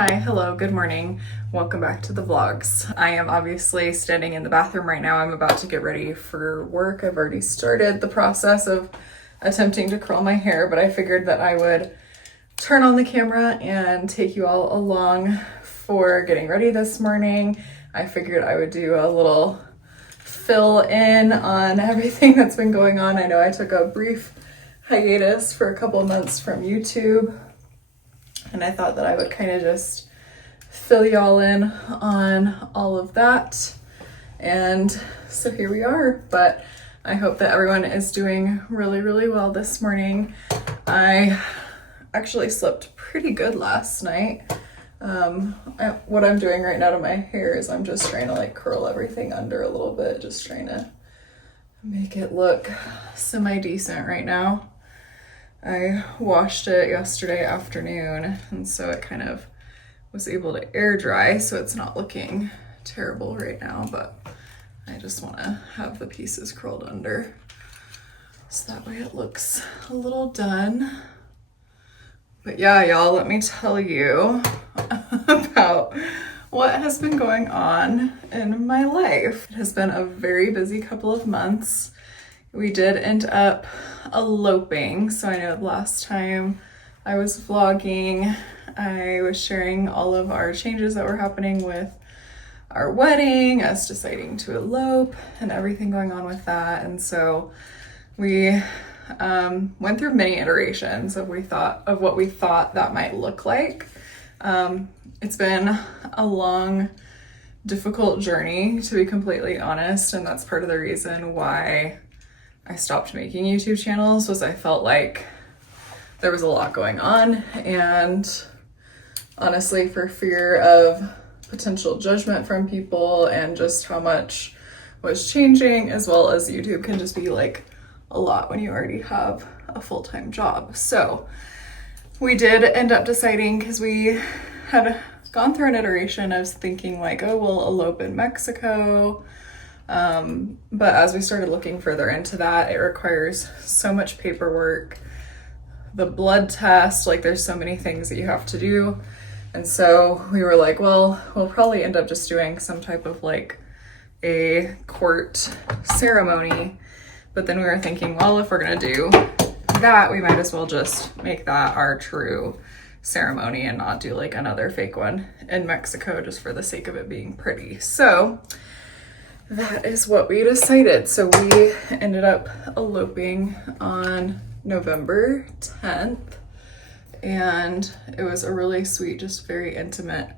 Hi, hello, good morning. Welcome back to the vlogs. I am obviously standing in the bathroom right now. I'm about to get ready for work. I've already started the process of attempting to curl my hair, but I figured that I would turn on the camera and take you all along for getting ready this morning. I figured I would do a little fill in on everything that's been going on. I know I took a brief hiatus for a couple months from YouTube, and I thought that I would kind of just fill y'all in on all of that. And so here we are, but I hope that everyone is doing really, really well this morning. I actually slept pretty good last night. What I'm doing right now to my hair is I'm just trying to like curl everything under a little bit, just trying to make it look semi-decent right now. I washed it yesterday afternoon, and so it kind of was able to air dry, so it's not looking terrible right now, but I just want to have the pieces curled under so that way it looks a little done. But yeah, y'all, let me tell you about what has been going on in my life. It has been a very busy couple of months. We did end up eloping. So I know last time I was vlogging, I was sharing all of our changes that were happening with our wedding, us deciding to elope and everything going on with that. And so we went through many iterations of what we thought that might look like. It's been a long, difficult journey, to be completely honest, and that's part of the reason why I stopped making YouTube channels. Was I felt like there was a lot going on, and honestly, for fear of potential judgment from people and just how much was changing, as well as YouTube can just be like a lot when you already have a full-time job. So we did end up deciding, because we had gone through an iteration of thinking like, oh, we'll elope in Mexico. But as we started looking further into that, it requires so much paperwork, the blood test, like there's so many things that you have to do. And so we were like, well, we'll probably end up just doing some type of like a court ceremony. But then we were thinking, well, if we're gonna do that, we might as well just make that our true ceremony and not do like another fake one in Mexico just for the sake of it being pretty. So that is what we decided. So we ended up eloping on November 10th, and it was a really sweet, just very intimate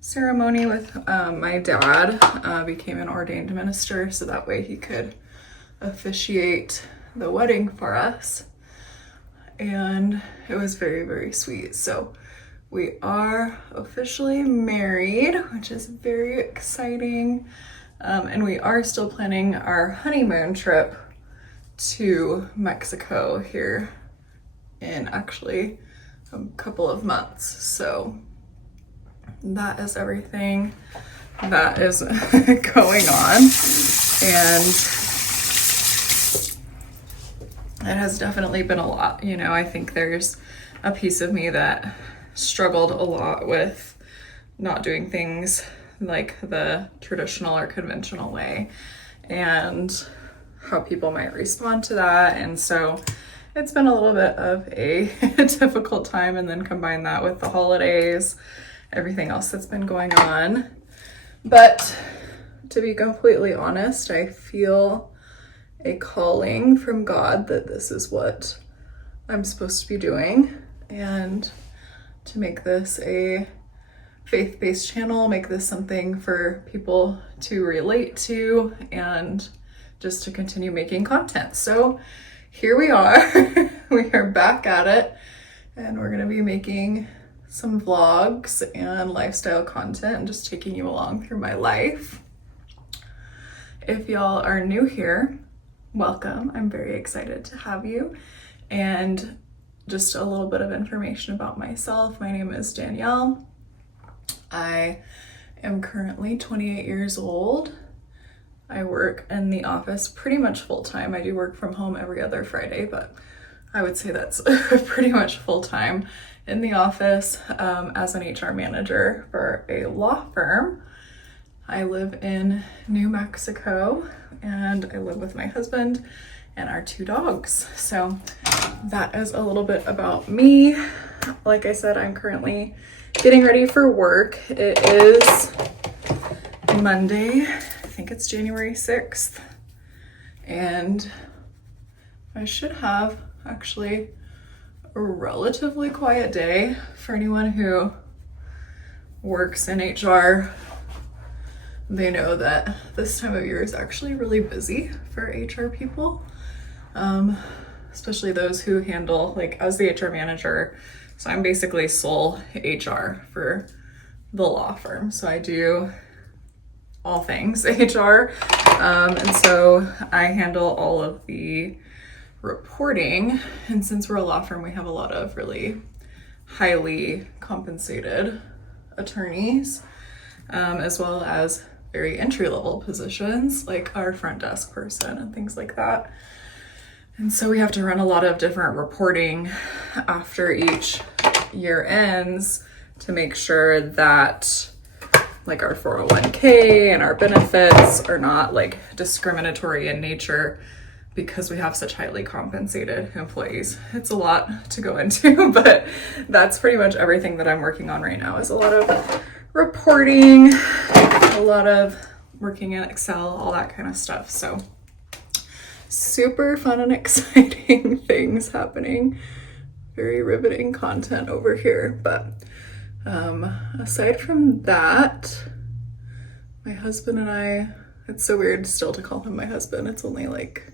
ceremony with my dad became an ordained minister, so that way he could officiate the wedding for us. And it was very, very sweet. So we are officially married, which is very exciting. And we are still planning our honeymoon trip to Mexico here in actually a couple of months. So that is everything that is going on. And it has definitely been a lot. You know, I think there's a piece of me that struggled a lot with not doing things like the traditional or conventional way and how people might respond to that. And so it's been a little bit of a difficult time, and then combine that with the holidays, everything else that's been going on. But to be completely honest, I feel a calling from God that this is what I'm supposed to be doing, and to make this a faith-based channel, make this something for people to relate to, and just to continue making content. So here we are. We are back at it, and we're gonna be making some vlogs and lifestyle content and just taking you along through my life. If y'all are new here, welcome. I'm very excited to have you. And just a little bit of information about myself. My name is Danielle. I am currently 28 years old. I work in the office pretty much full time. I do work from home every other Friday, but I would say that's pretty much full time. in the office as an HR manager for a law firm. I live in New Mexico and I live with my husband and our 2 dogs. So that is a little bit about me. Like I said, I'm currently getting ready for work. It is Monday, I think it's January 6th, and I should have actually a relatively quiet day. For anyone who works in HR, they know that this time of year is actually really busy for HR people, especially those who handle, like as the HR manager, so I'm basically sole HR for the law firm. So I do all things HR. And so I handle all of the reporting. And since we're a law firm, we have a lot of really highly compensated attorneys, as well as very entry-level positions like our front desk person and things like that. And so we have to run a lot of different reporting after each year ends to make sure that like our 401k and our benefits are not like discriminatory in nature because we have such highly compensated employees. It's a lot to go into, but that's pretty much everything that I'm working on right now is a lot of reporting, a lot of working in Excel, all that kind of stuff. So super fun and exciting things happening. Very riveting content over here. But aside from that, my husband and I, it's so weird still to call him my husband. It's only like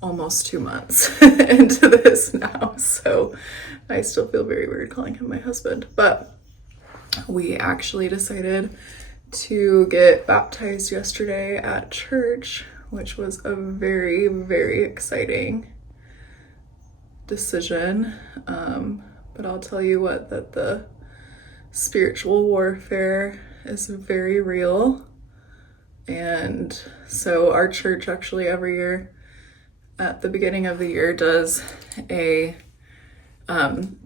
almost 2 months into this now. So I still feel very weird calling him my husband. But we actually decided to get baptized yesterday at church, which was a very, very exciting decision. But I'll tell you what, that the spiritual warfare is very real. And so our church actually every year at the beginning of the year does a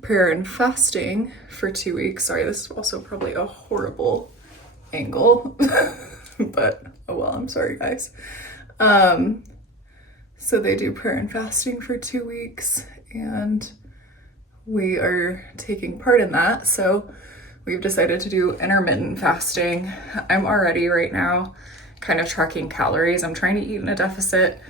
prayer and fasting for 2 weeks. Sorry, this is also probably a horrible angle, but oh well, I'm sorry guys. So they do prayer and fasting for 2 weeks, and we are taking part in that. So we've decided to do intermittent fasting. I'm already right now kind of tracking calories. I'm trying to eat in a deficit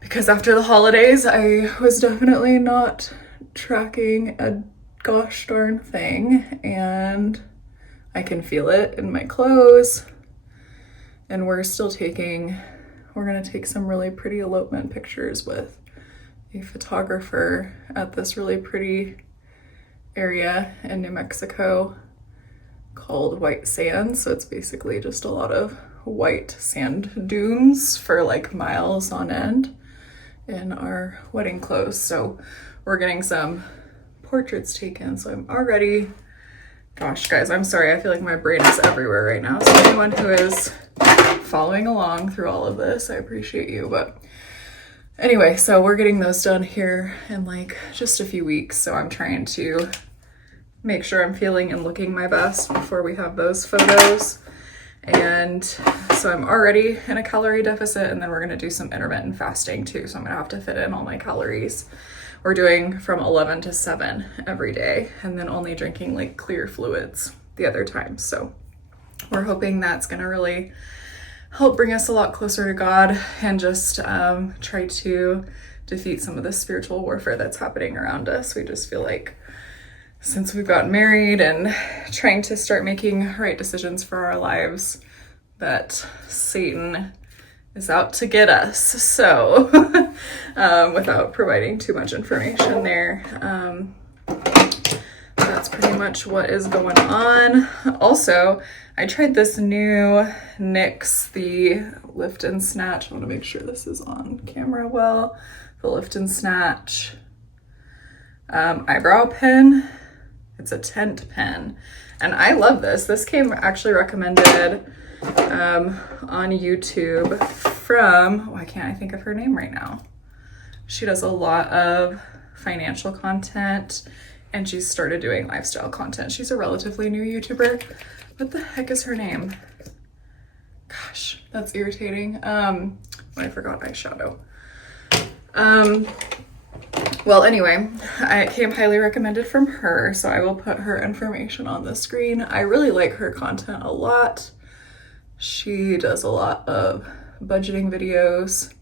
because after the holidays, I was definitely not tracking a gosh darn thing, and I can feel it in my clothes. And we're gonna take some really pretty elopement pictures with a photographer at this really pretty area in New Mexico called White Sand. So it's basically just a lot of white sand dunes for like miles on end in our wedding clothes. So we're getting some portraits taken. So I'm already, gosh guys, I'm sorry, I feel like my brain is everywhere right now. So anyone who is following along through all of this, I appreciate you. But anyway, so we're getting those done here in like just a few weeks. So I'm trying to make sure I'm feeling and looking my best before we have those photos. And so I'm already in a calorie deficit, and then we're gonna do some intermittent fasting too. So I'm gonna have to fit in all my calories. We're doing from 11 to 7 every day, and then only drinking like clear fluids the other time. So we're hoping that's gonna really help bring us a lot closer to God and just try to defeat some of the spiritual warfare that's happening around us. We just feel like since we've gotten married and trying to start making right decisions for our lives, that Satan is out to get us. So without providing too much information there, that's pretty much what is going on. Also, I tried this new NYX, the Lift and Snatch. I want to make sure this is on camera well. The Lift and Snatch eyebrow pen. It's a tint pen, and I love this. This came actually recommended on YouTube from, why can't I think of her name right now? She does a lot of financial content and she's started doing lifestyle content. She's a relatively new YouTuber. What the heck is her name? Gosh, that's irritating. I forgot eyeshadow. Well, anyway, it came highly recommended from her, so I will put her information on the screen. I really like her content a lot. She does a lot of budgeting videos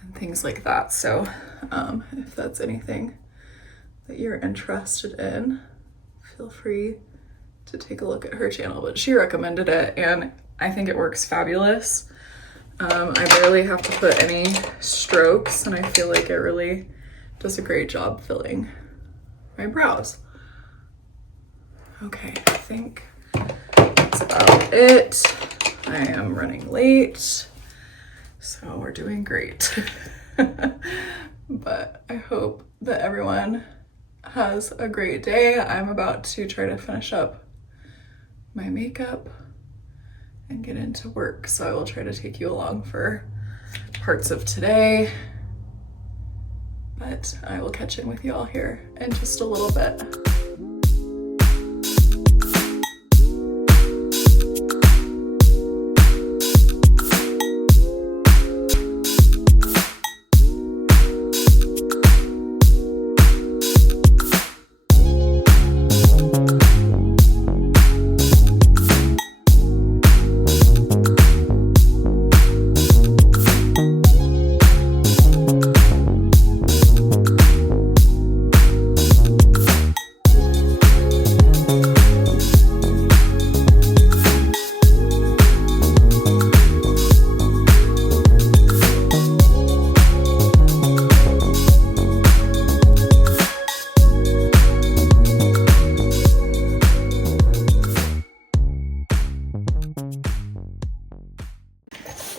and things like that. So if that's anything that you're interested in, feel free to take a look at her channel. But she recommended it and I think it works fabulous. I barely have to put any strokes and I feel like it really does a great job filling my brows. Okay, I think that's about it. I am running late, so we're doing great. But I hope that everyone has a great day. I'm about to try to finish up my makeup and get into work, so I will try to take you along for parts of today. But I will catch in with you all here in just a little bit.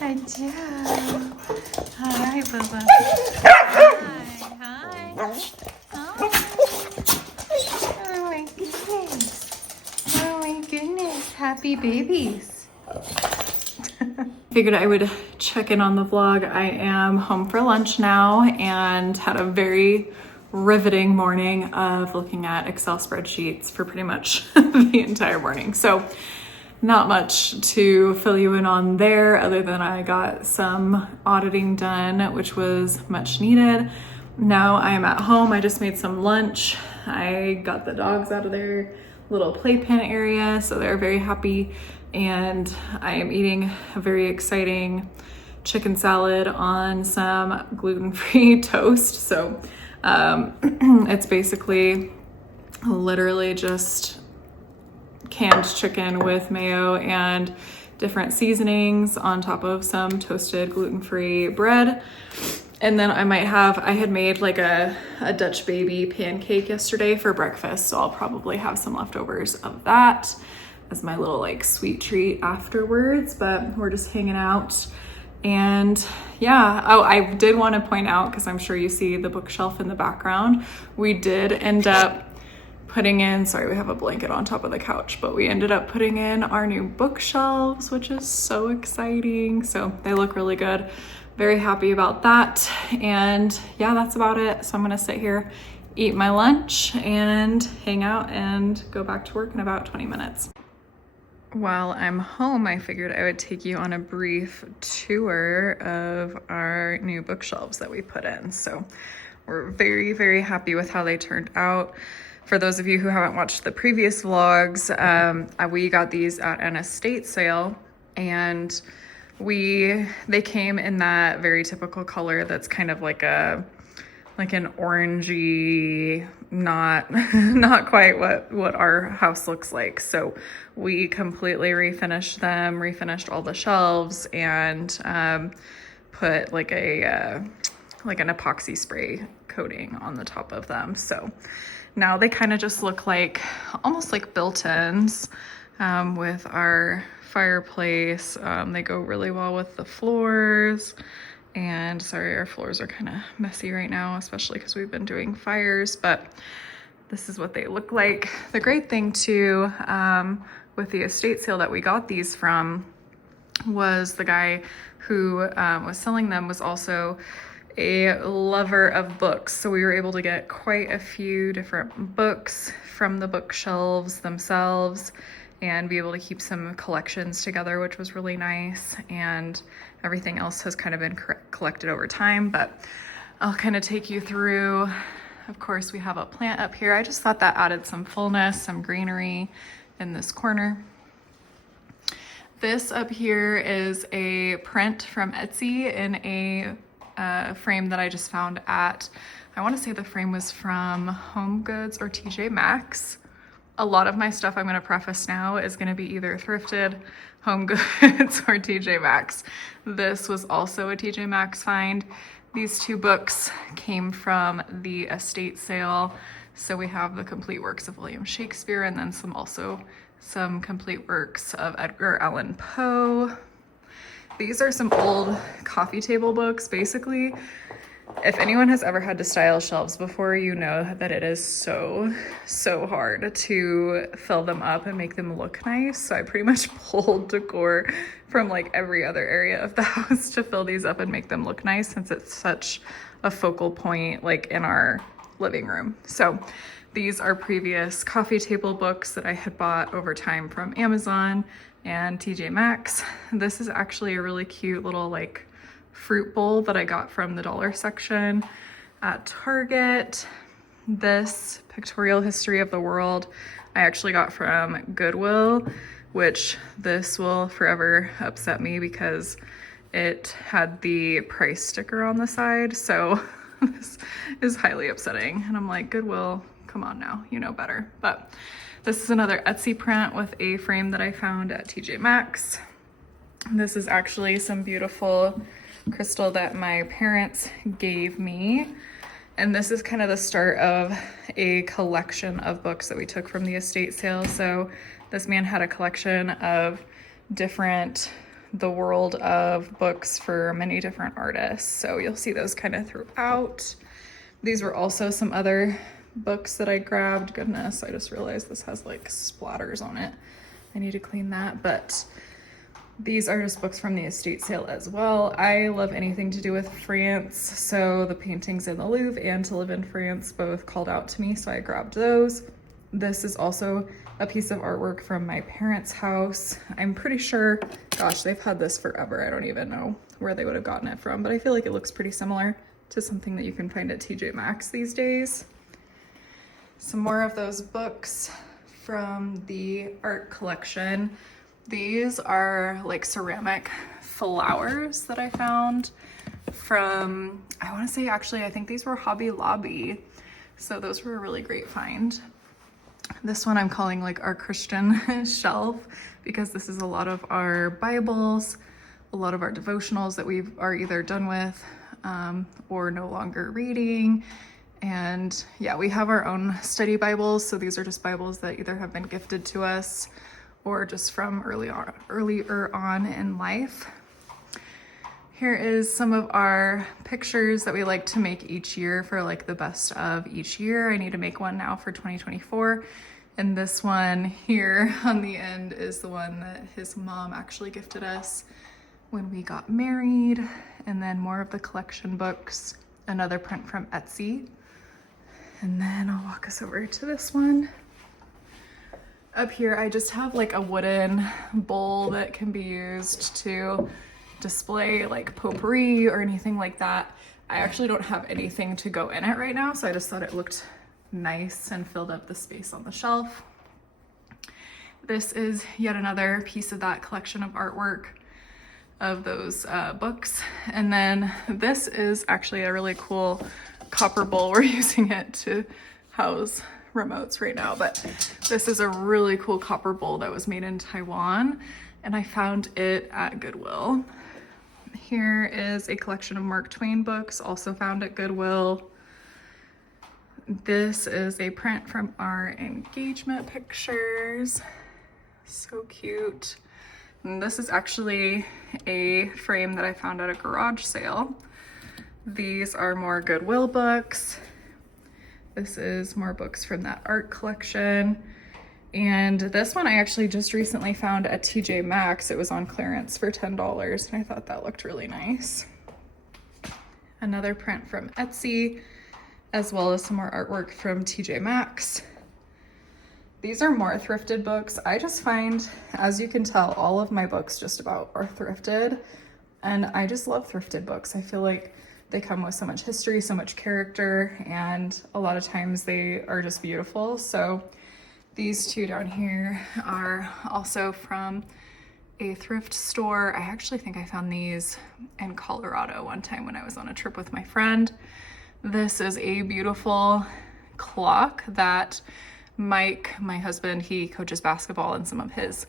I do. Hi, Bubba. Hi. Hi. Oh my goodness. Oh my goodness. Happy babies. Figured I would check in on the vlog. I am home for lunch now and had a very riveting morning of looking at Excel spreadsheets for pretty much the entire morning. So not much to fill you in on there other than I got some auditing done, which was much needed. Now I am at home. I just made some lunch. I got the dogs out of their little playpen area, so they're very happy. And I am eating a very exciting chicken salad on some gluten-free toast. So it's basically literally just canned chicken with mayo and different seasonings on top of some toasted gluten-free bread. And then I had made like a Dutch baby pancake yesterday for breakfast, so I'll probably have some leftovers of that as my little like sweet treat afterwards. But we're just hanging out. And yeah, oh, I did want to point out, because I'm sure you see the bookshelf in the background, we did end up putting in, sorry, we have a blanket on top of the couch, but we ended up putting in our new bookshelves, which is so exciting. So they look really good. Very happy about that. And yeah, that's about it. So I'm gonna sit here, eat my lunch, and hang out and go back to work in about 20 minutes. While I'm home, I figured I would take you on a brief tour of our new bookshelves that we put in. So we're very, very happy with how they turned out. For those of you who haven't watched the previous vlogs, we got these at an estate sale, and they came in that very typical color that's kind of like an orangey, not quite what our house looks like. So we completely refinished them, refinished all the shelves, and put like an epoxy spray coating on the top of them. So now they kind of just look like almost like built-ins with our fireplace. They go really well with the floors. And sorry, our floors are kind of messy right now, especially because we've been doing fires, but this is what they look like. The great thing too, with the estate sale that we got these from, was the guy who was selling them was also a lover of books, so we were able to get quite a few different books from the bookshelves themselves and be able to keep some collections together, which was really nice. And everything else has kind of been collected over time, but I'll kind of take you through. Of course, we have a plant up here. I just thought that added some fullness, some greenery in this corner. This up here is a print from Etsy in a frame that I just found at, I want to say the frame was from Home Goods or TJ Maxx. A lot of my stuff, I'm going to preface now, is going to be either thrifted, Home Goods, or TJ Maxx. This was also a TJ Maxx find. These two books came from the estate sale. So we have the complete works of William Shakespeare and then some complete works of Edgar Allan Poe. These are some old coffee table books. Basically, if anyone has ever had to style shelves before, you know that it is so hard to fill them up and make them look nice. So I pretty much pulled decor from like every other area of the house to fill these up and make them look nice, since it's such a focal point like in our living room. So these are previous coffee table books that I had bought over time from Amazon and TJ Maxx. This is actually a really cute little like fruit bowl that I got from the dollar section at Target. This Pictorial History of the World I actually got from Goodwill, which this will forever upset me because it had the price sticker on the side. So this is highly upsetting. And I'm like, Goodwill, come on now, you know better. But this is another Etsy print with a frame that I found at TJ Maxx. This is actually some beautiful crystal that my parents gave me. And this is kind of the start of a collection of books that we took from the estate sale. So this man had a collection of the world of books for many different artists. So you'll see those kind of throughout. These were also some other books that I grabbed. Goodness, I just realized this has like splatters on it. I need to clean that, but these are just books from the estate sale as well. I love anything to do with France, so the paintings in the Louvre and To Live in France both called out to me, so I grabbed those. This is also a piece of artwork from my parents' house. I'm pretty sure, gosh, they've had this forever. I don't even know where they would have gotten it from, but I feel like it looks pretty similar to something that you can find at TJ Maxx these days. Some more of those books from the art collection. These are like ceramic flowers that I found from, I want to say actually, I think these were Hobby Lobby. So those were a really great find. This one I'm calling like our Christian shelf, because this is a lot of our Bibles, a lot of our devotionals that we are either done with or no longer reading. And yeah, we have our own study Bibles. So these are just Bibles that either have been gifted to us or just from earlier on in life. Here is some of our pictures that we like to make each year for like the best of each year. I need to make one now for 2024. And this one here on the end is the one that his mom actually gifted us when we got married. And then more of the collection books, another print from Etsy. And then I'll walk us over to this one. Up here, I just have like a wooden bowl that can be used to display like potpourri or anything like that. I actually don't have anything to go in it right now, so I just thought it looked nice and filled up the space on the shelf. This is yet another piece of that collection of artwork of those books. And then this is actually a really cool copper bowl. We're using it to house remotes right now, but this is a really cool copper bowl that was made in Taiwan, and I found it at Goodwill. Here is a collection of Mark Twain books, also found at Goodwill. This is a print from our engagement pictures. So cute. And this is actually a frame that I found at a garage sale. These are more Goodwill books. This is more books from that art collection. And this one I actually just recently found at TJ Maxx. It was on clearance for $10, and I thought that looked really nice. another print from Etsy, as well as some more artwork from TJ Maxx. These are more thrifted books. I just find, as you can tell, all of my books just about are thrifted, and I just love thrifted books. I feel like they come with so much history, so much character, and a lot of times they are just beautiful. So these two down here are also from a thrift store. I actually think I found these in Colorado one time when I was on a trip with my friend. This is a beautiful clock that Mike, my husband, he coaches basketball, and some of his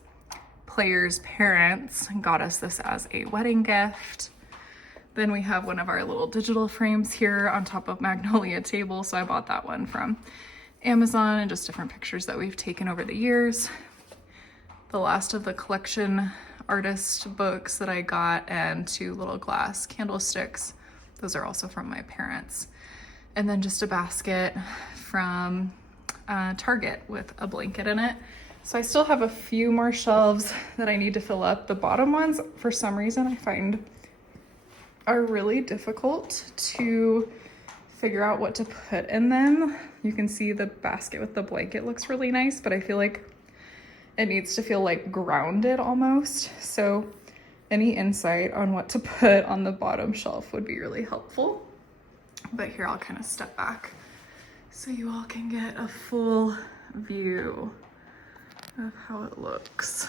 players' parents got us this as a wedding gift. Then we have one of our little digital frames here on top of Magnolia table. So I bought that one from Amazon, and just different pictures that we've taken over the years. The last of the collection artist books that I got, and 2 little glass candlesticks. Those are also from my parents. And then just a basket from Target with a blanket in it. So I still have a few more shelves that I need to fill up. The bottom ones, for some reason, I find are really difficult to figure out what to put in them. You can see the basket with the blanket looks really nice, but I feel like it needs to feel like grounded almost. So any insight on what to put on the bottom shelf would be really helpful. But here, I'll kind of step back so you all can get a full view of how it looks.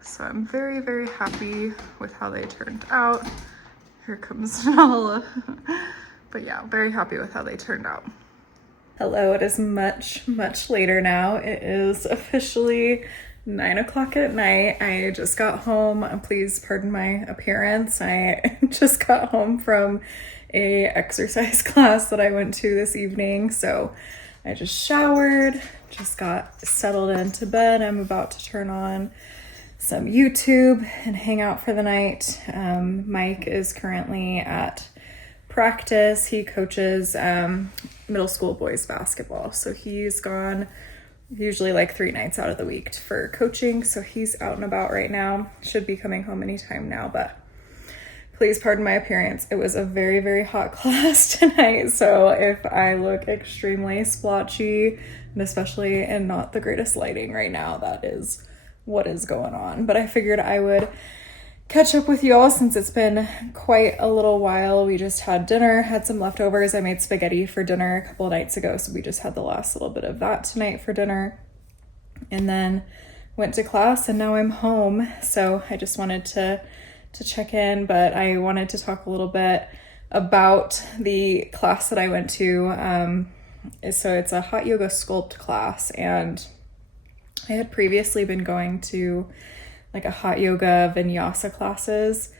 So I'm very, very happy with how they turned out. Here comes Nala. But yeah, very happy with how they turned out. Hello, it is much, much later now. It is officially 9 o'clock at night. I just got home. Please pardon my appearance. I just got home from a exercise class that I went to this evening. So I just showered, just got settled into bed. I'm about to turn on some YouTube and hang out for the night. Mike is currently at practice. He coaches middle school boys basketball. So he's gone usually like 3 nights out of the week for coaching. So he's out and about right now. Should be coming home anytime now, but please pardon my appearance. It was a very, very hot class tonight. So if I look extremely splotchy, and especially in not the greatest lighting right now, that is what is going on. But I figured I would catch up with you all since it's been quite a little while. We just had dinner, had some leftovers. I made spaghetti for dinner a couple of nights ago, so we just had the last little bit of that tonight for dinner. And then went to class, and now I'm home. So I just wanted to check in, but I wanted to talk a little bit about the class that I went to. So it's a hot yoga sculpt class, and I had previously been going to like a hot yoga vinyasa classes.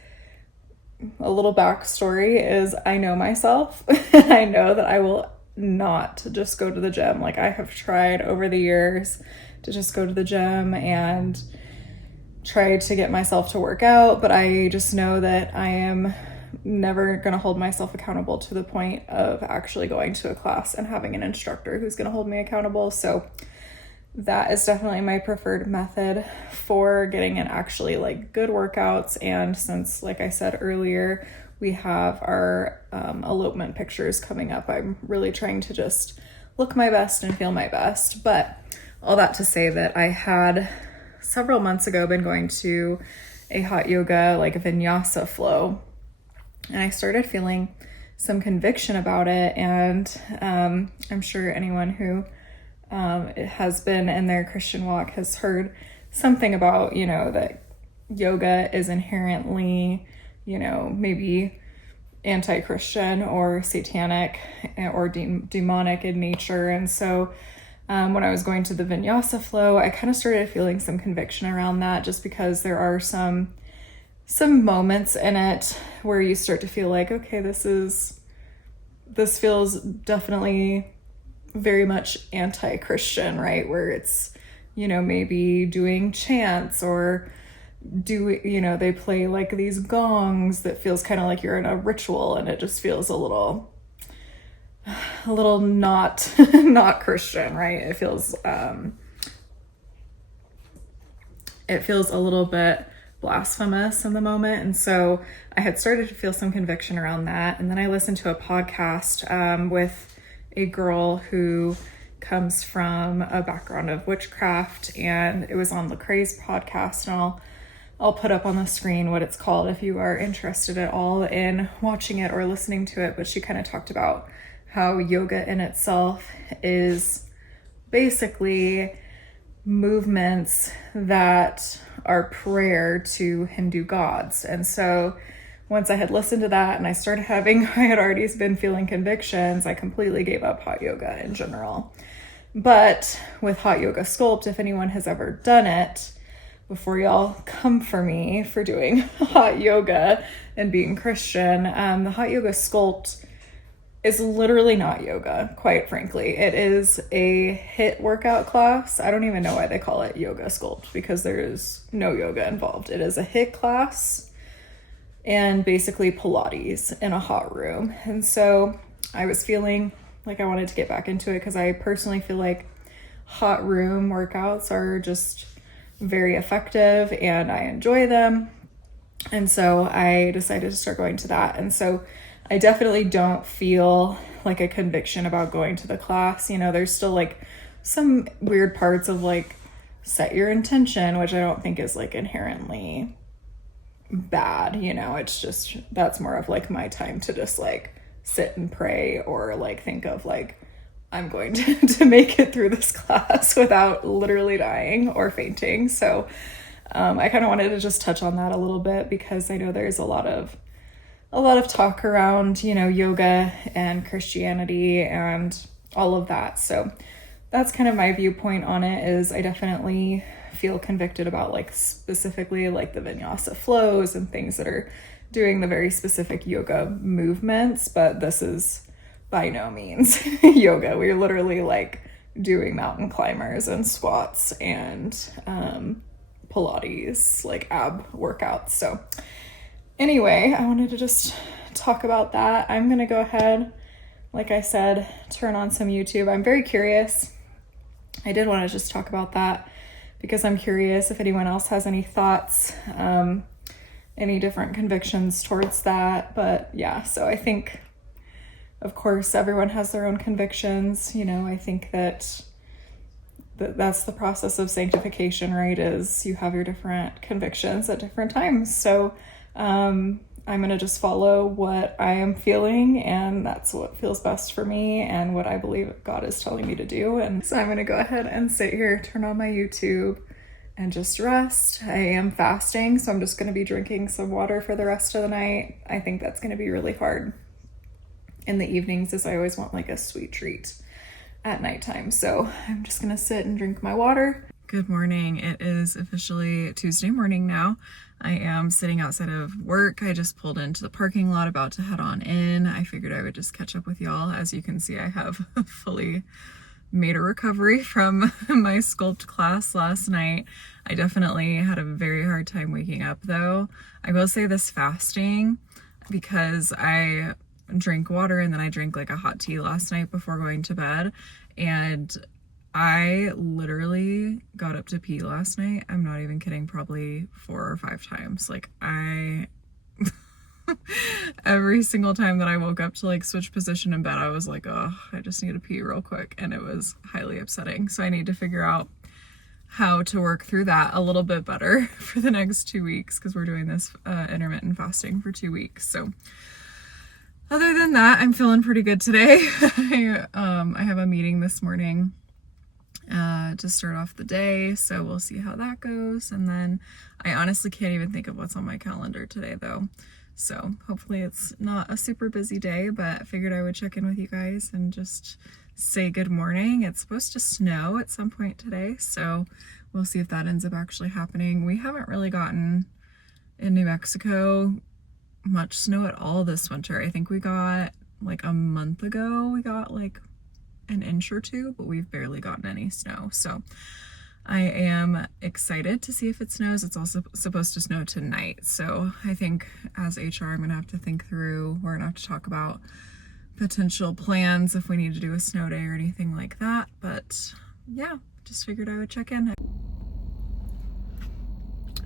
A little backstory is I know myself. I know that I will not just go to the gym. Like, I have tried over the years to just go to the gym and try to get myself to work out, but I just know that I am never going to hold myself accountable to the point of actually going to a class and having an instructor who's going to hold me accountable. So that is definitely my preferred method for getting in actually like good workouts. And since, like I said earlier, we have our elopement pictures coming up, I'm really trying to just look my best and feel my best. But all that to say that I had several months ago been going to a hot yoga, like a vinyasa flow, and I started feeling some conviction about it. And I'm sure anyone who it has been in their Christian walk has heard something about, that yoga is inherently, maybe anti-Christian or satanic or demonic in nature. And so when I was going to the vinyasa flow, I kind of started feeling some conviction around that, just because there are some moments in it where you start to feel like, okay, this feels definitely very much anti-Christian, right? Where it's, maybe doing chants or they play like these gongs that feels kind of like you're in a ritual, and it just feels a little not not Christian, right? It feels a little bit blasphemous in the moment. And so I had started to feel some conviction around that. And then I listened to a podcast with a girl who comes from a background of witchcraft, and it was on Lecrae's podcast, and I'll put up on the screen what it's called if you are interested at all in watching it or listening to it. But she kind of talked about how yoga in itself is basically movements that are prayer to Hindu gods. And so once I had listened to that and I had already been feeling convictions, I completely gave up hot yoga in general. But with hot yoga sculpt, if anyone has ever done it, before y'all come for me for doing hot yoga and being Christian, the hot yoga sculpt is literally not yoga, quite frankly. It is a HIIT workout class. I don't even know why they call it yoga sculpt, because there is no yoga involved. It is a HIIT class and basically Pilates in a hot room. And so I was feeling like I wanted to get back into it because I personally feel like hot room workouts are just very effective and I enjoy them. And so I decided to start going to that. And so I definitely don't feel like a conviction about going to the class. You know, there's still like some weird parts of like set your intention, which I don't think is like inherently bad. You know, it's just, that's more of like my time to just like sit and pray, or like think of like, I'm going to make it through this class without literally dying or fainting. So I kind of wanted to just touch on that a little bit, because I know there's a lot of talk around, you know, yoga and Christianity and all of that. So that's kind of my viewpoint on it. Is I definitely feel convicted about like specifically like the vinyasa flows and things that are doing the very specific yoga movements, but this is by no means yoga. We're literally like doing mountain climbers and squats and Pilates, like ab workouts. So anyway, I wanted to just talk about that. I'm going to go ahead, like I said, turn on some YouTube. I'm very curious. I did want to just talk about that because I'm curious if anyone else has any thoughts, any different convictions towards that. But yeah, so I think, of course, everyone has their own convictions. You know, I think that's the process of sanctification, right? Is you have your different convictions at different times. So I'm going to just follow what I am feeling, and that's what feels best for me and what I believe God is telling me to do. And so I'm going to go ahead and sit here, turn on my YouTube, and just rest. I am fasting, so I'm just going to be drinking some water for the rest of the night. I think that's going to be really hard in the evenings, as I always want like a sweet treat at nighttime. So I'm just going to sit and drink my water. Good morning. It is officially Tuesday morning now. I am sitting outside of work. I just pulled into the parking lot, about to head on in. I figured I would just catch up with y'all. As you can see, I have fully made a recovery from my sculpt class last night. I definitely had a very hard time waking up though. I will say this fasting, because I drink water and then I drank like a hot tea last night before going to bed, and I literally got up to pee last night. I'm not even kidding, probably 4 or 5 times. Like every single time that I woke up to like switch position in bed, I was like, oh, I just need to pee real quick. And it was highly upsetting. So I need to figure out how to work through that a little bit better for the next 2 weeks, because we're doing this intermittent fasting for 2 weeks. So other than that, I'm feeling pretty good today. I have a meeting this morning to start off the day, so we'll see how that goes. And then I honestly can't even think of what's on my calendar today though, so hopefully it's not a super busy day, but I figured I would check in with you guys and just say good morning. It's supposed to snow at some point today, so we'll see if that ends up actually happening. We haven't really gotten in New Mexico much snow at all this winter. I think we got like a month ago, we got like an inch or 2, but we've barely gotten any snow. So I am excited to see if it snows. It's also supposed to snow tonight. So I think as HR, I'm gonna have to think through, we're gonna have to talk about potential plans if we need to do a snow day or anything like that. But yeah, just figured I would check in.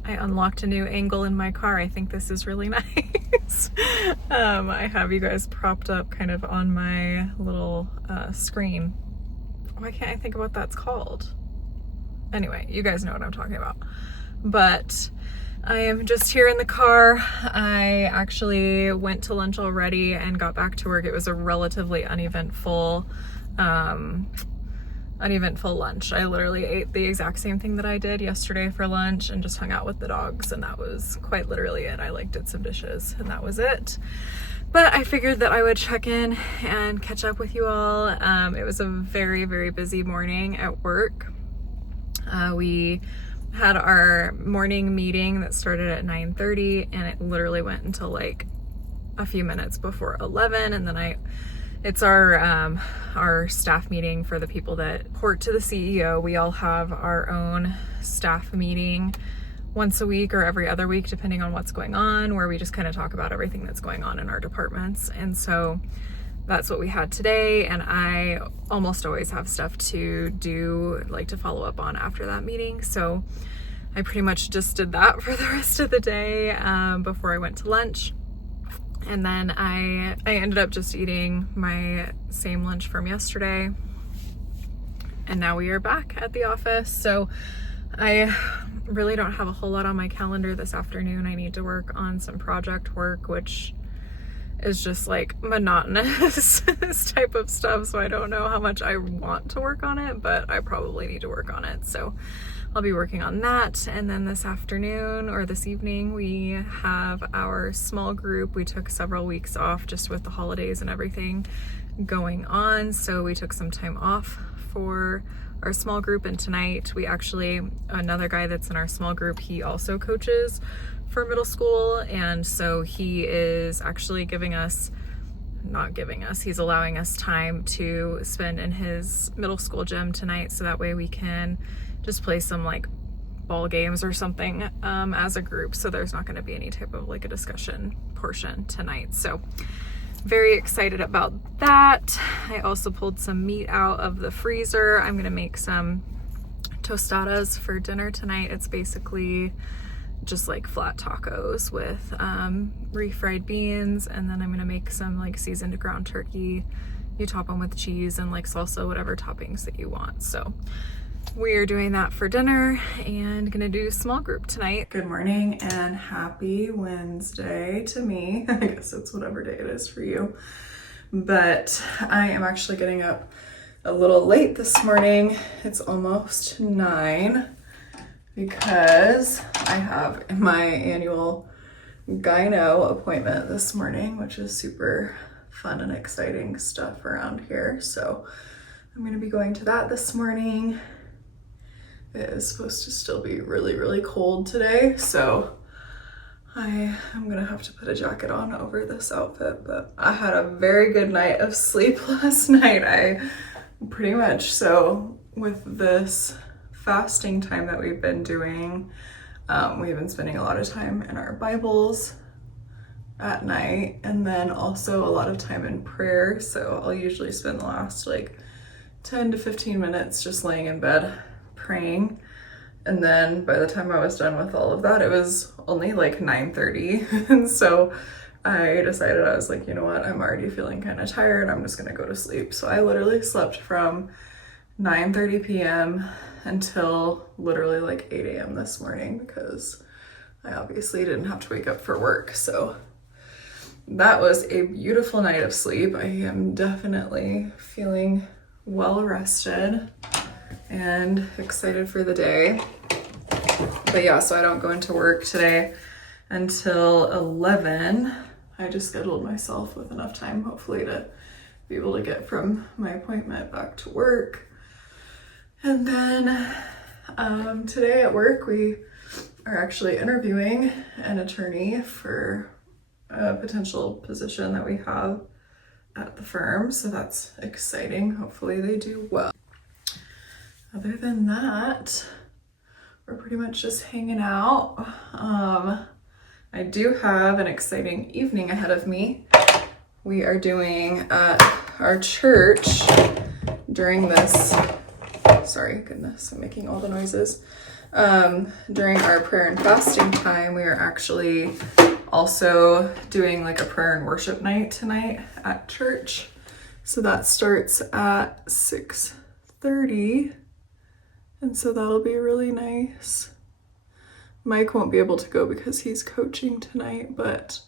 I unlocked a new angle in my car. I think this is really nice. I have you guys propped up kind of on my little screen. Why can't I think of what that's called? Anyway, you guys know what I'm talking about. But I am just here in the car. I actually went to lunch already and got back to work. It was a relatively uneventful lunch. I literally ate the exact same thing that I did yesterday for lunch and just hung out with the dogs, and that was quite literally it. I did some dishes and that was it. But I figured that I would check in and catch up with you all. It was a very, very busy morning at work. We had our morning meeting that started at 9:30 and it literally went until like a few minutes before 11, and then it's our staff meeting for the people that report to the CEO. We all have our own staff meeting once a week or every other week, depending on what's going on, where we just kind of talk about everything that's going on in our departments. And so that's what we had today. And I almost always have stuff to do, like to follow up on after that meeting. So I pretty much just did that for the rest of the day before I went to lunch. And then I ended up just eating my same lunch from yesterday. And now we are back at the office. So I really don't have a whole lot on my calendar this afternoon. I need to work on some project work, which is just like monotonous type of stuff. So I don't know how much I want to work on it, but I probably need to work on it. So I'll be working on that. And then this afternoon or this evening, we have our small group. We took several weeks off just with the holidays and everything going on. So we took some time off for our small group. And tonight we actually, another guy that's in our small group, he also coaches for middle school. And so he is actually he's allowing us time to spend in his middle school gym tonight. So that way we can just play some like ball games or something as a group. So there's not going to be any type of like a discussion portion tonight. So very excited about that. I also pulled some meat out of the freezer. I'm going to make some tostadas for dinner tonight. It's basically just like flat tacos with refried beans, and then I'm going to make some like seasoned ground turkey. You top them with cheese and like salsa, whatever toppings that you want. So we are doing that for dinner and gonna do small group tonight. Good morning and happy Wednesday to me. I guess it's whatever day it is for you. But I am actually getting up a little late this morning. It's almost 9 because I have my annual gyno appointment this morning, which is super fun and exciting stuff around here. So I'm gonna be going to that this morning. It is supposed to still be really, really cold today, so I am gonna have to put a jacket on over this outfit, but I had a very good night of sleep last night. I pretty much, so with this fasting time that we've been doing, we've been spending a lot of time in our Bibles at night, and then also a lot of time in prayer. So I'll usually spend the last like 10 to 15 minutes just laying in bed praying. And then by the time I was done with all of that, it was only like 9:30. And so I decided, I was like, you know what, I'm already feeling kind of tired. I'm just gonna go to sleep. So I literally slept from 9:30 p.m. until literally like 8 a.m. this morning because I obviously didn't have to wake up for work. So that was a beautiful night of sleep. I am definitely feeling well rested and excited for the day. But yeah, so I don't go into work today until 11. I just scheduled myself with enough time, hopefully, to be able to get from my appointment back to work. And then today at work, we are actually interviewing an attorney for a potential position that we have at the firm. So that's exciting. Hopefully they do well. Other than that, we're pretty much just hanging out. I do have an exciting evening ahead of me. We are doing at our church during this, sorry, goodness, I'm making all the noises. During our prayer and fasting time, we are actually also doing like a prayer and worship night tonight at church. So that starts at 6:30, and so that'll be really nice. Mike won't be able to go because he's coaching tonight, but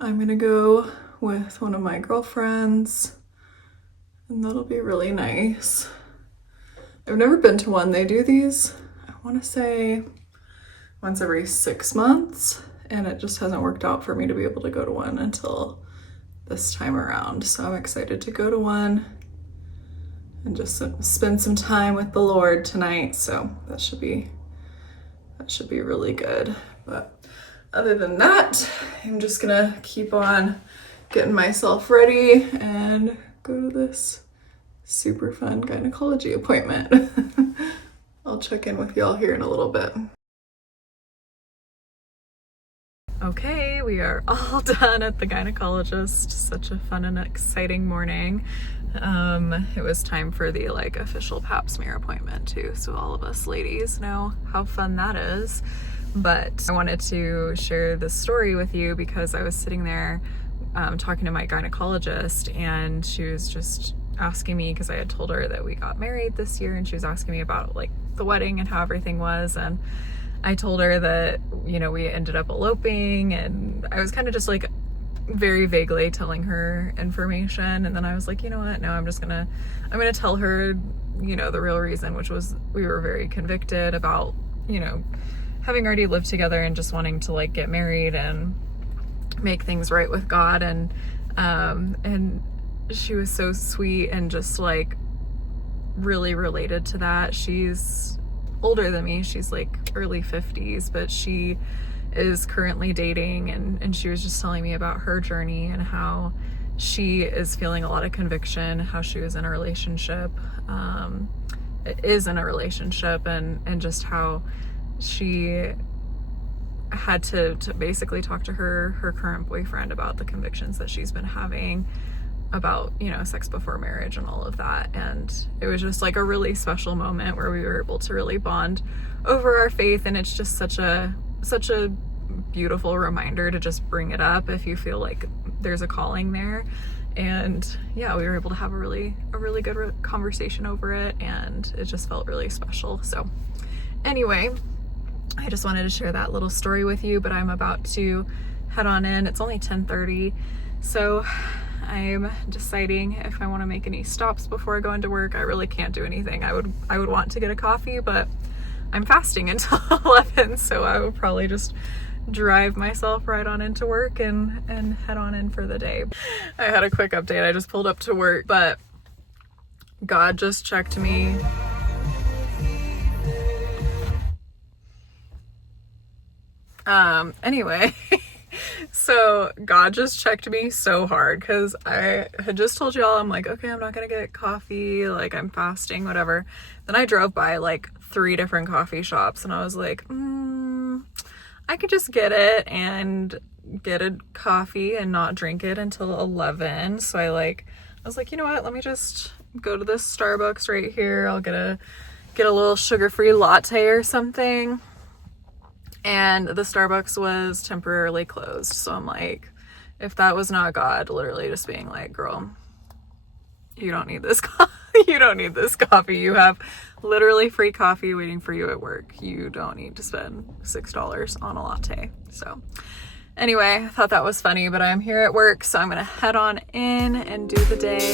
I'm gonna go with one of my girlfriends, and that'll be really nice. I've never been to one. They do these, I want to say, once every 6 months, and it just hasn't worked out for me to be able to go to one until this time around. So I'm excited to go to one and just spend some time with the Lord tonight. So that should be really good. But other than that, I'm just gonna keep on getting myself ready and go to this super fun gynecology appointment. I'll check in with y'all here in a little bit. Okay, we are all done at the gynecologist. Such a fun and exciting morning. It was time for the official pap smear appointment too, so all of us ladies know how fun that is. But I wanted to share this story with you because I was sitting there talking to my gynecologist, and she was just asking me, because I had told her that we got married this year, and she was asking me about the wedding and how everything was, and I told her that, we ended up eloping, and I was kind of just very vaguely telling her information, and then I was like, you know what, no, I'm gonna tell her, the real reason, which was we were very convicted about, having already lived together and just wanting to get married and make things right with God, and she was so sweet and just really related to that. She's older than me. She's early 50s, but she is currently dating, and she was just telling me about her journey and how she is feeling a lot of conviction, how she was in a relationship, and just how she had to basically talk to her current boyfriend about the convictions that she's been having about, sex before marriage and all of that. And it was just a really special moment where we were able to really bond over our faith, and it's just such a beautiful reminder to just bring it up if you feel like there's a calling there. And yeah, we were able to have a really good conversation over it, and it just felt really special. So anyway, I just wanted to share that little story with you, but I'm about to head on in. It's only 10:30, so I'm deciding if I want to make any stops before I go into work. I really can't do anything. I would want to get a coffee, but I'm fasting until 11, so I would probably just drive myself right on into work and head on in for the day. I had a quick update. I just pulled up to work, but God just checked me. Anyway, so God just checked me so hard, because I had just told y'all, I'm okay, I'm not gonna get coffee, I'm fasting, whatever. Then I drove by 3 different coffee shops, and I was I could just get it and get a coffee and not drink it until 11. So I was you know what, let me just go to this Starbucks right here. I'll get a little sugar-free latte or something. And the Starbucks was temporarily closed. So I'm if that was not God literally just being girl, you don't need this you don't need this coffee. You have literally free coffee waiting for you at work. You don't need to spend $6 on a latte. So anyway, I thought that was funny, but I'm here at work, so I'm gonna head on in and do the day.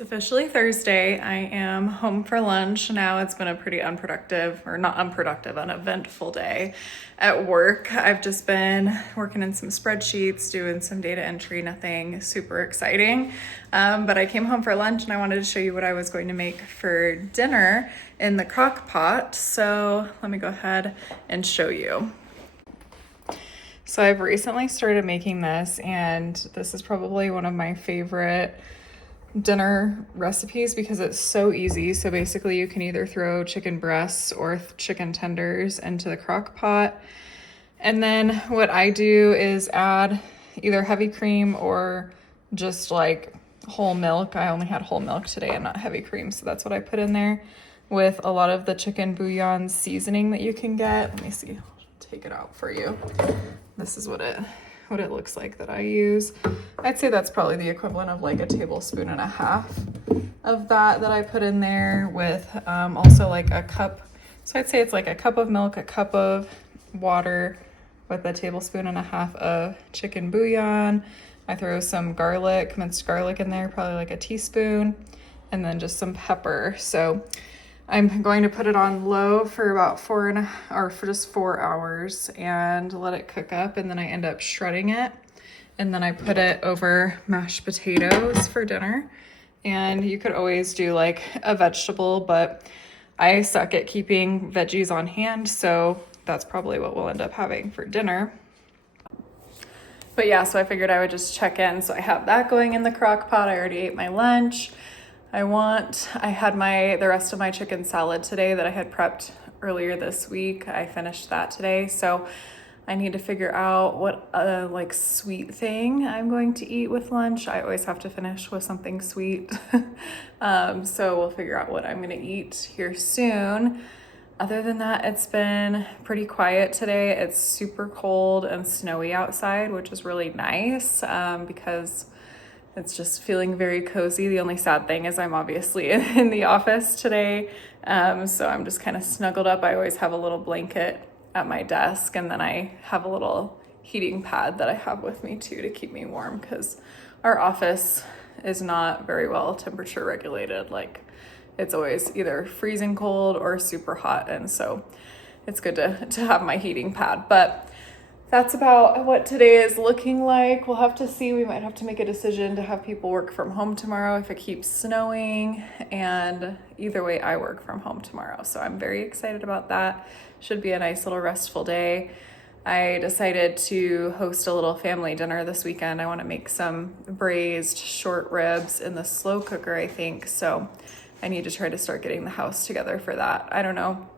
Officially Thursday. I am home for lunch now. It's been a pretty unproductive, or not unproductive, an eventful day at work. I've just been working in some spreadsheets, doing some data entry, nothing super exciting. But I came home for lunch and I wanted to show you what I was going to make for dinner in the crock pot. So let me go ahead and show you. So I've recently started making this, and this is probably one of my favorite dinner recipes because it's so easy. So basically you can either throw chicken breasts or chicken tenders into the crock pot, and then what I do is add either heavy cream or just like whole milk. I only had whole milk today and not heavy cream, so that's what I put in there with a lot of the chicken bouillon seasoning that you can get. Let me see, I'll take it out for you. This is what it looks like that I use. I'd say that's probably the equivalent of like a tablespoon and a half of that I put in there with also like a cup. So I'd say it's like a cup of milk, a cup of water with a tablespoon and a half of chicken bouillon. I throw some garlic, minced garlic in there, probably like a teaspoon, and then just some pepper. So I'm going to put it on low for about 4 hours and let it cook up, and then I end up shredding it, and then I put it over mashed potatoes for dinner. And you could always do like a vegetable, but I suck at keeping veggies on hand, so that's probably what we'll end up having for dinner. But yeah, so I figured I would just check in. So I have that going in the crock pot. I already ate my lunch. I had the rest of my chicken salad today that I had prepped earlier this week. I finished that today. So I need to figure out what like sweet thing I'm going to eat with lunch. I always have to finish with something sweet. So we'll figure out what I'm going to eat here soon. Other than that, it's been pretty quiet today. It's super cold and snowy outside, which is really nice because it's just feeling very cozy. The only sad thing is I'm obviously in the office today, so I'm just kind of snuggled up. I always have a little blanket at my desk, and then I have a little heating pad that I have with me too to keep me warm because our office is not very well temperature regulated. Like, it's always either freezing cold or super hot, and so it's good to have my heating pad. But that's about what today is looking like. We'll have to see. We might have to make a decision to have people work from home tomorrow if it keeps snowing, and either way I work from home tomorrow, so I'm very excited about that. Should be a nice little restful day. I decided to host a little family dinner this weekend. I want to make some braised short ribs in the slow cooker, I think, so I need to try to start getting the house together for that. I don't know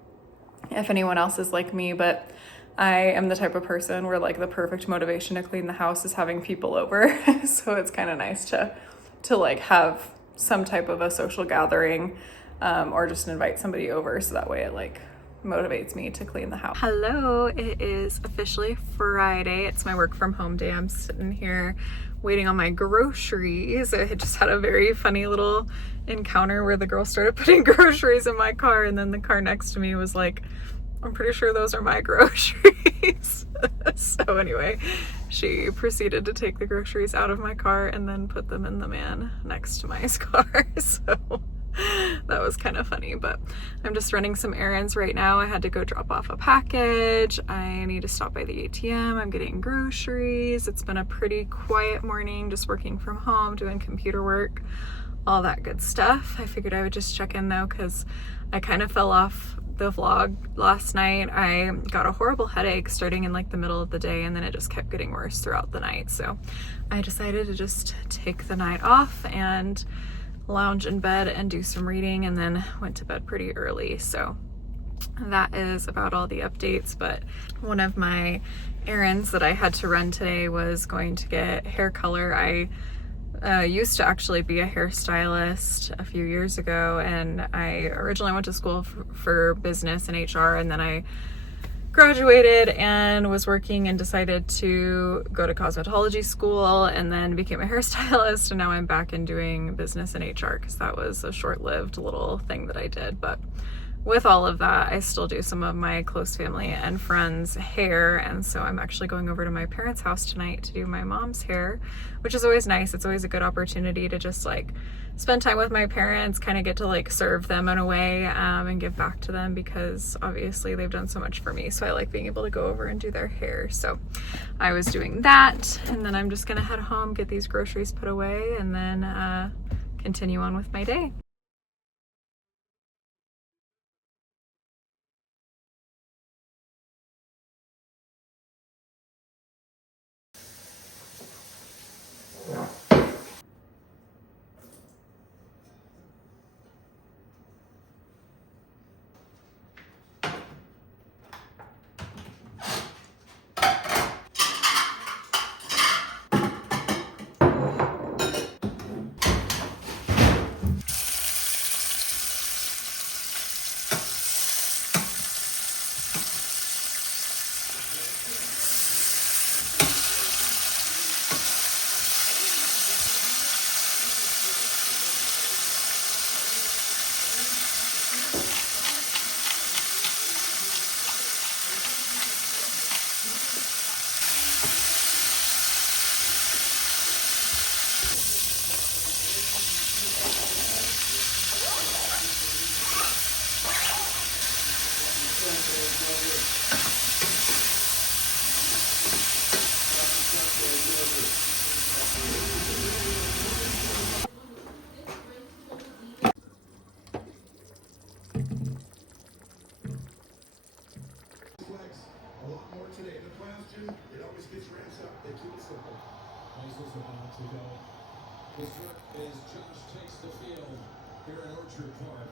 if anyone else is like me, but I am the type of person where like the perfect motivation to clean the house is having people over. So it's kind of nice to like have some type of a social gathering, or just invite somebody over, so that way it like motivates me to clean the house. Hello, it is officially Friday. It's my work from home day. I'm sitting here waiting on my groceries. I had just had a very funny little encounter where the girl started putting groceries in my car, and then the car next to me was like, I'm pretty sure those are my groceries. So anyway, she proceeded to take the groceries out of my car and then put them in the man next to my car. So that was kind of funny, but I'm just running some errands right now. I had to go drop off a package. I need to stop by the ATM. I'm getting groceries. It's been a pretty quiet morning, just working from home, doing computer work, all that good stuff. I figured I would just check in though, because I kind of fell off the vlog last night. I got a horrible headache starting in like the middle of the day, and then it just kept getting worse throughout the night. So I decided to just take the night off and lounge in bed and do some reading, and then went to bed pretty early. So that is about all the updates. But one of my errands that I had to run today was going to get hair color. I used to actually be a hairstylist a few years ago, and I originally went to school for business and HR, and then I graduated and was working and decided to go to cosmetology school, and then became a hairstylist, and now I'm back in doing business and HR because that was a short-lived little thing that I did. But with all of that, I still do some of my close family and friends' hair, and so I'm actually going over to my parents' house tonight to do my mom's hair, which is always nice. It's always a good opportunity to just like spend time with my parents, kind of get to like serve them in a way, and give back to them, because obviously they've done so much for me, so I like being able to go over and do their hair. So I was doing that, and then I'm just gonna head home, get these groceries put away, and then continue on with my day. A lot more today. The question, it always gets ramped up. They keep it simple. Bases about to go. The flip is Josh takes the field here in Orchard Park.